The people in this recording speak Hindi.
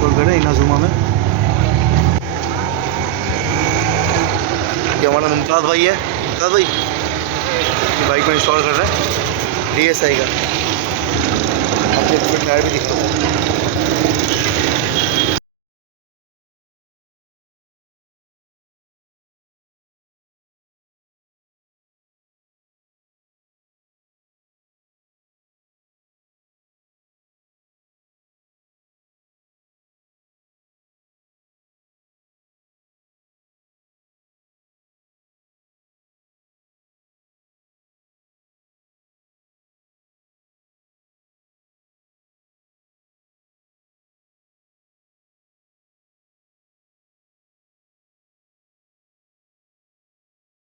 इंस्टॉल कर रहे हैं इनाजुमा में। ये हमारा मुमताज़ भाई है, मुमताज़ भाई ये बाइक में इंस्टॉल कर रहे हैं DSi का। आपको इसमें टायर भी दिखा रहा हूँ।